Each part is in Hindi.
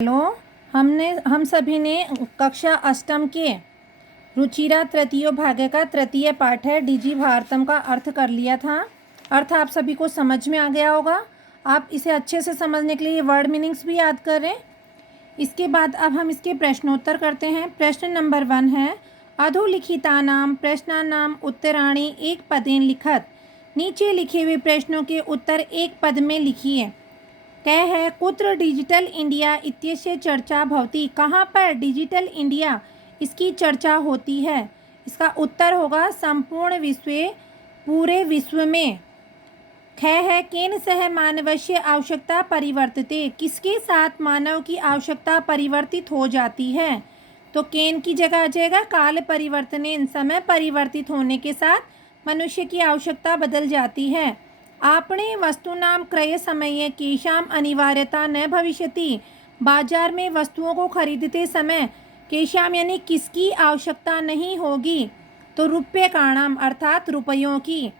हेलो। हम सभी ने कक्षा अष्टम के रुचिरा तृतीय भाग का तृतीय पाठ है डिजी भारतम का अर्थ कर लिया था। अर्थ आप सभी को समझ में आ गया होगा। आप इसे अच्छे से समझने के लिए वर्ड मीनिंग्स भी याद करें। इसके बाद अब हम इसके प्रश्नोत्तर करते हैं। प्रश्न नंबर 1 है अधोलिखितानां प्रश्नानां उत्तराणि एक पदेन लिखत। नीचे लिखे हुए प्रश्नों के उत्तर एक पद में लिखिए। कह है कुत्र डिजिटल इंडिया इत्यस्य चर्चा भवति। कहाँ पर डिजिटल इंडिया इसकी चर्चा होती है। इसका उत्तर होगा संपूर्ण विश्व, पूरे विश्व में। खै है केन सह मानवस्य आवश्यकता परिवर्तिते। किसके साथ मानव की आवश्यकता परिवर्तित हो जाती है। तो केन की जगह आ जाएगा काल परिवर्तनेन। समय परिवर्तित होने के साथ मनुष्य की आवश्यकता बदल जाती है। आपणे वस्तूनां क्रय समये केषां अनिवार्यता न भविष्यति। बाजार में वस्तुओं को खरीदते समय केषां यानी किसकी आवश्यकता नहीं होगी। तो रूप्यकाणां अर्थात रुपयों की।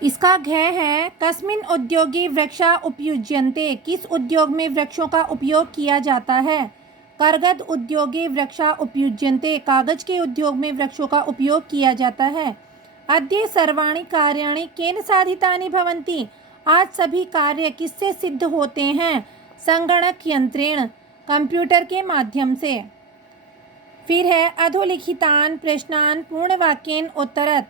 इसका घ है कस्मिन् उद्योगे वृक्षा उपयुज्यन्ते। किस उद्योग में वृक्षों का उपयोग किया जाता है। करगद उद्योगे वृक्षा उपयुज्यन्ते। कागज के उद्योग में वृक्षों का उपयोग किया जाता है। अद्य सर्वाणि कार्याणि केन साधितानि भवन्ति। आज सभी कार्य किससे सिद्ध होते हैं। संगणक यंत्रेण कंप्यूटर के माध्यम से। फिर है अधोलिखितान प्रश्नान पूर्ण वाक्येन उत्तरत।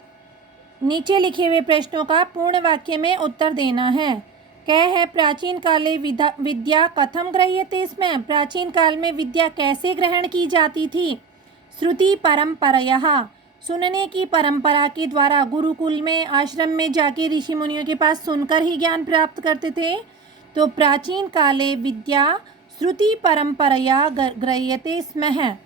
नीचे लिखे हुए प्रश्नों का पूर्ण वाक्य में उत्तर देना है। कह है प्राचीन काले विद्या कथम गृह्यते स्म। प्राचीन काल में विद्या कैसे ग्रहण की जाती थी। श्रुति परंपरयः सुनने की परंपरा के द्वारा। गुरुकुल में आश्रम में जाके ऋषि मुनियों के पास सुनकर ही ज्ञान प्राप्त करते थे। तो प्राचीन काले विद्या श्रुति परंपरया गृह्यते स्म है।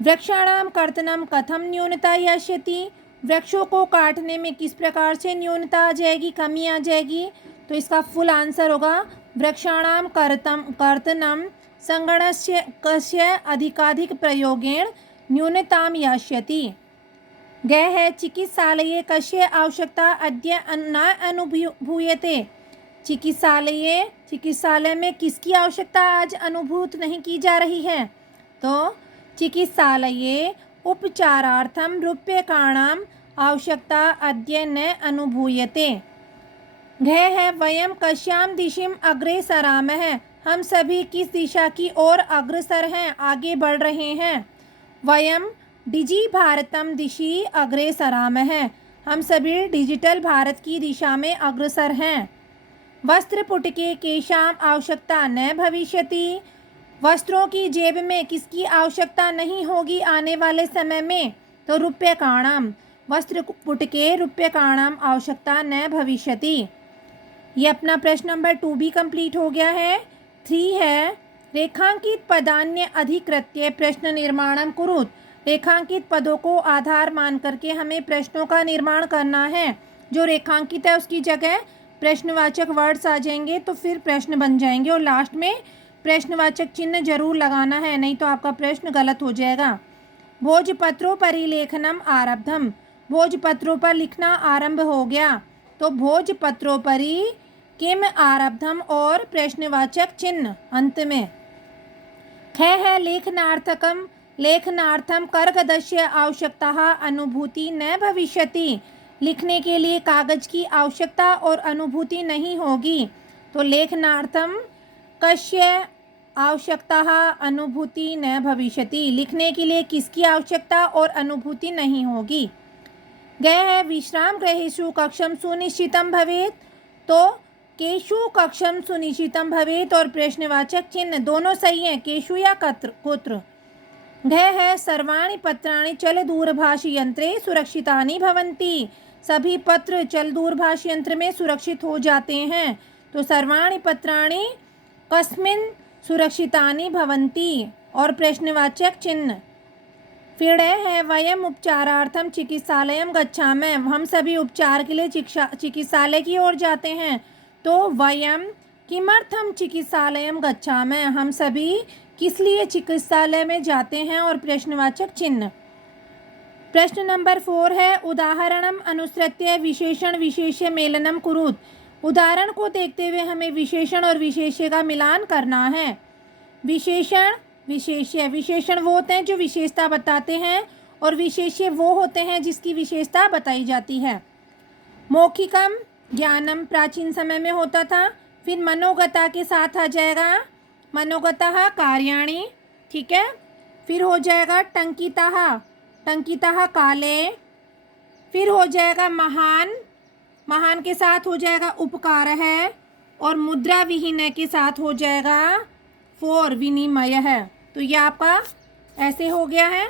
वृक्षाणां कर्तनं कथम न्यूनता यास्यति। वृक्षों को काटने में किस प्रकार से न्यूनता आ जाएगी, कमी आ जाएगी। तो इसका फुल आंसर होगा वृक्षाणां कर्तनं संगणकस्य अधिकाधिक प्रयोगेण न्यूनतां यास्यति। गह है चिकित्सालये कस्य आवश्यकता अद्य न अनुभूयते। चिकित्सालय में किसकी आवश्यकता आज अनुभूत नहीं की जा रही है। तो चिकित्सालये उपचारार्थं रूप्यकाणां आवश्यकता अद्य न अनुभूयते। घ है वयं कस्यां दिशिम अग्रेसरामः। हम सभी किस दिशा की ओर अग्रसर हैं, आगे बढ़ रहे हैं। वयं डिजी भारतम दिशि अग्रेसरामः। हम सभी डिजिटल भारत की दिशा में अग्रसर हैं। वस्त्रपुटके केषां आवश्यकता न भविष्यति। वस्त्रों की जेब में किसकी आवश्यकता नहीं होगी आने वाले समय में। तो रूप्यकाणां। वस्त्रपुटके रूप्यकाणां आवश्यकता न भविष्यति। ये अपना प्रश्न नंबर 2 भी कंप्लीट हो गया है। 3 है रेखांकित पदान्य अधिकृत्य प्रश्न निर्माणं कुरुत। रेखांकित पदों को आधार मान करके हमें प्रश्नों का निर्माण करना है। जो रेखांकित है उसकी जगह प्रश्नवाचक वर्ड्स आ जाएंगे तो फिर प्रश्न बन जाएंगे। और लास्ट में प्रश्नवाचक चिन्ह जरूर लगाना है, नहीं तो आपका प्रश्न गलत हो जाएगा। भोजपत्रों परिलेखनम आरब्धम। भोजपत्रों पर लिखना आरंभ हो गया। तो भोजपत्रों परि किम आरब्धम और प्रश्नवाचक चिन्ह अंत में। ख है लेखनार्थकम। लेखनार्थम करगदस्य आवश्यकता अनुभूति न भविष्यति। लिखने के लिए कागज की आवश्यकता और अनुभूति नहीं होगी। तो लेखनार्थम कस्य आवश्यकता अनुभूति न भविष्यति। लिखने के लिए किसकी आवश्यकता और अनुभूति नहीं होगी। गए है विश्राम गृहेषु कक्षम सुनिश्चितम भवेत। तो केषु कक्षम सुनिश्चितम भवेत और प्रश्नवाचक चिन्ह दोनों सही हैं, केषु या कुत्र। घ है सर्वाणि पत्राणि चल दूरभाष यंत्रे सुरक्षितानि भवन्ति। सभी पत्र चल दूरभाष यंत्र में सुरक्षित हो जाते हैं। तो सर्वाणि पत्राणि कस्मिन् सुरक्षितानि भवन्ति और प्रश्नवाचक चिन्ह। फिर है वयम उपचारार्थम चिकित्सालयम गच्छामः। हम सभी उपचार के लिए चिकित्सालय की ओर जाते हैं। तो वयम किमर्थम चिकित्सालयम गच्छामः। हम सभी किस लिए चिकित्सालय में जाते हैं और प्रश्नवाचक चिन्ह। प्रश्न नंबर 4 है उदाहरणम अनुसृत्य विशेषण विशेष्य मेलनम कुरुत। उदाहरण को देखते हुए हमें विशेषण और विशेष्य का मिलान करना है। विशेषण, विशेष्य। विशेषण वो होते हैं जो विशेषता बताते हैं और विशेष्य वो होते हैं जिसकी विशेषता बताई जाती है। मौखिकम ज्ञानम प्राचीन समय में होता था। फिर मनोगता के साथ आ जाएगा मनोगतः कार्याणि, ठीक है। फिर हो जाएगा टंकितः, टंकितः काले। फिर हो जाएगा महान, महान के साथ हो जाएगा उपकार है। और मुद्रा विहीन के साथ हो जाएगा फोर विनिमय है। तो ये आपका ऐसे हो गया है।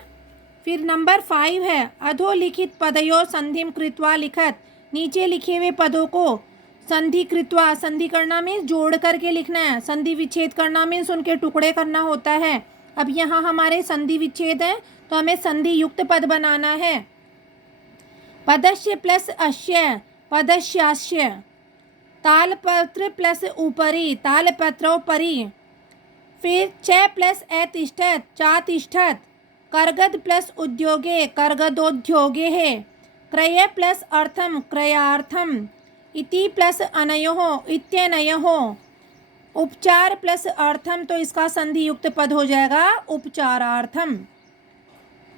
फिर नंबर 5 है अधोलिखित पदयोः संधिं कृत्वा लिखत। नीचे लिखे हुए पदों को संधि कृत्वा, संधि करना मीन्स जोड़ करके लिखना है, संधि विच्छेद करना मीन्स उनके टुकड़े करना होता है। अब यहाँ हमारे संधि विच्छेद है तो हमें संधि युक्त पद बनाना है। पदस्य प्लस अस्य, पदस्यास्य। तालपत्र प्लस उपरि, तालपत्रोपरि। फिर च प्लस अतिष्ठत, चातिष्ठत। कर्गद प्लस उद्योगे, कर्गदोद्योगे है। क्रय प्लस अर्थम, क्रयार्थम। इति प्लस अनयोः, इत्यनयोः। उपचार प्लस अर्थम, तो इसका संधि युक्त पद हो जाएगा उपचारार्थम।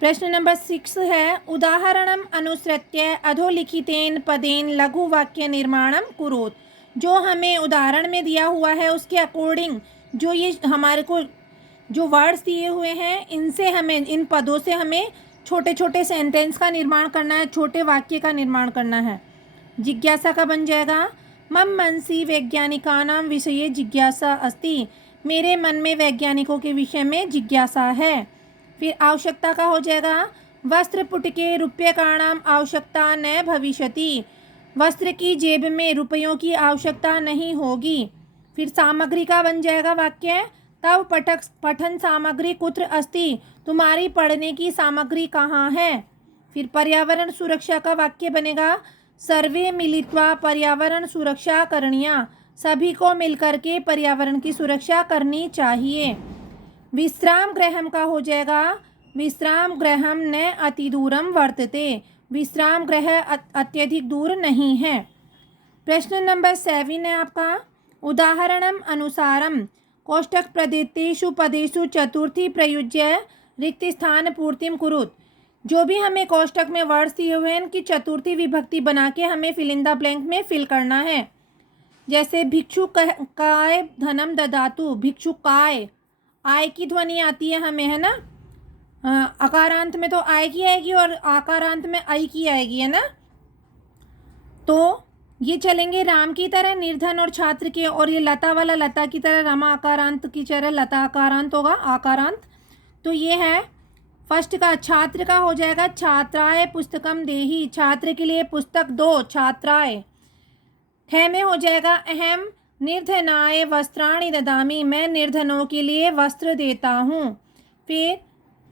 प्रश्न नंबर 6 है उदाहरणम अनुसृत्य अधोलिखितेन पदेन लघु वाक्य निर्माणम कुरुत। जो हमें उदाहरण में दिया हुआ है उसके अकॉर्डिंग जो ये हमारे को जो वर्ड्स दिए हुए हैं इनसे हमें, इन पदों से हमें छोटे छोटे सेंटेंस का निर्माण करना है, छोटे वाक्य का निर्माण करना है। जिज्ञासा का बन जाएगा मम मनसि वैज्ञानिकानां विषये जिज्ञासा अस्ति। मेरे मन में वैज्ञानिकों के विषय में जिज्ञासा है। फिर आवश्यकता का हो जाएगा वस्त्रपुटके रूप्यकाणां आवश्यकता न भविष्यति। वस्त्र की जेब में रुपयों की आवश्यकता नहीं होगी। फिर सामग्री का बन जाएगा वाक्य तव पठन सामग्री कुत्र अस्ति। तुम्हारी पढ़ने की सामग्री कहाँ है। फिर पर्यावरण सुरक्षा का वाक्य बनेगा सर्वे मिलित्वा पर्यावरण सुरक्षा करणीया। सभी को मिलकर के पर्यावरण की सुरक्षा करनी चाहिए। विश्राम गृहम का हो जाएगा विश्राम गृहम न अतिदूरम वर्तते। विश्राम गृह अत्यधिक दूर नहीं है। प्रश्न नंबर 7 है आपका उदाहरणम अनुसारम कोष्टक प्रदत्तेषु पदेषु चतुर्थी प्रयुज्य रिक्त स्थान पूर्तिम कुरुत। जो भी हमें कोष्टक में वर्ड्स दिए हुए हैं उनकी चतुर्थी विभक्ति बना के हमें फिल इन द ब्लैंक में फिल करना है। जैसे भिक्षुकाय धनम ददातु, भिक्षुकाय, आय की ध्वनि आती है हमें, है ना। अकारांत में तो आय की आएगी और आकारांत में आई की आएगी, है ना। तो ये चलेंगे राम की तरह निर्धन और छात्र के, और ये लता वाला लता की तरह रमा आकारांत की तरह लता आकारांत होगा, आकारांत। तो ये है फर्स्ट का। छात्र का हो जाएगा छात्राय पुस्तकम देहि, छात्र के लिए पुस्तक दो, छात्राय। है में हो जाएगा अहम निर्धनाय वस्त्राणि ददामि, मैं निर्धनों के लिए वस्त्र देता हूँ। फिर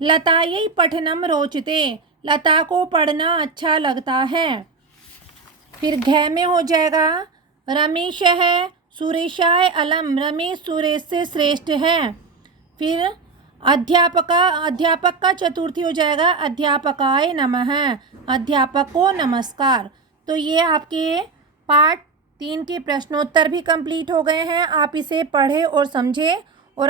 लतायै पठनम रोचते, लता को पढ़ना अच्छा लगता है। फिर घ में हो जाएगा रमेश है सुरेशाय अलम, रमेश सुरेश से श्रेष्ठ है। फिर अध्यापक का चतुर्थी हो जाएगा अध्यापकाय नमः, अध्यापक को नमस्कार। तो ये आपके पार्ट 3 के प्रश्नोत्तर भी कंप्लीट हो गए हैं। आप इसे पढ़ें और समझें और